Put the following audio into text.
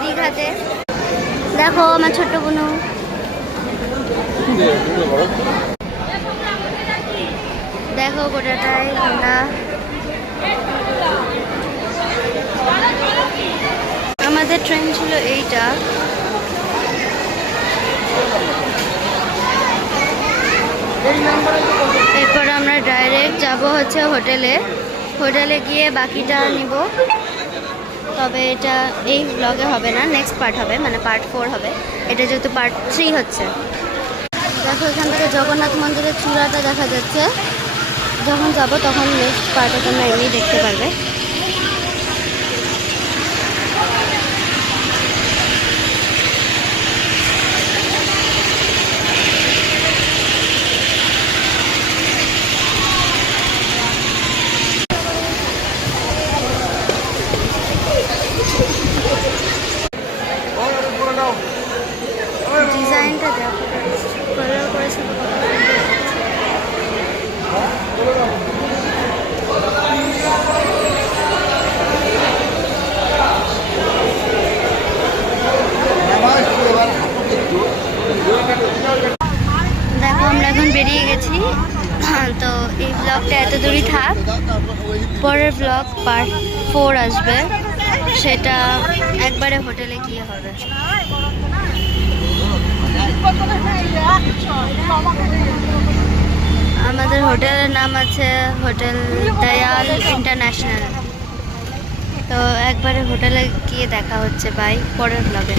দীঘাতে। দেখো আমার ছোট্ট বোনু। দেখো গোটাটাই ঠান্ডা। আমাদের ট্রেন ছিল এইটা। এরপর আমরা ডাইরেক্ট যাব হচ্ছে হোটেলে। হোটেলে গিয়ে বাকিটা নিব। তবে এটা এই ব্লগে হবে না, নেক্সট পার্ট হবে, মানে পার্ট 4 হবে। এটা যেহেতু পার্ট 3 হচ্ছে। দেখো এখান থেকে জগন্নাথ মন্দিরের চূড়াটা দেখা যাচ্ছে। যখন যাব তখন নেক্সট পার্টে তোমরা এমনি দেখতে পারবে। ডিজাইনটা দেখো, কালার করেছে। দেখো আমরা এখন বেরিয়ে গেছি। তো এই ব্লগটা এত দূরই থাক। পরের ব্লগ পার্ট 4 আসবে, সেটা একবারে হোটেলে গিয়ে হবে। আমাদের হোটেলের নাম আছে হোটেল দয়াল ইন্টারন্যাশনাল। তো একবারে হোটেলে গিয়ে দেখা হচ্ছে বাই পরের ব্লগে।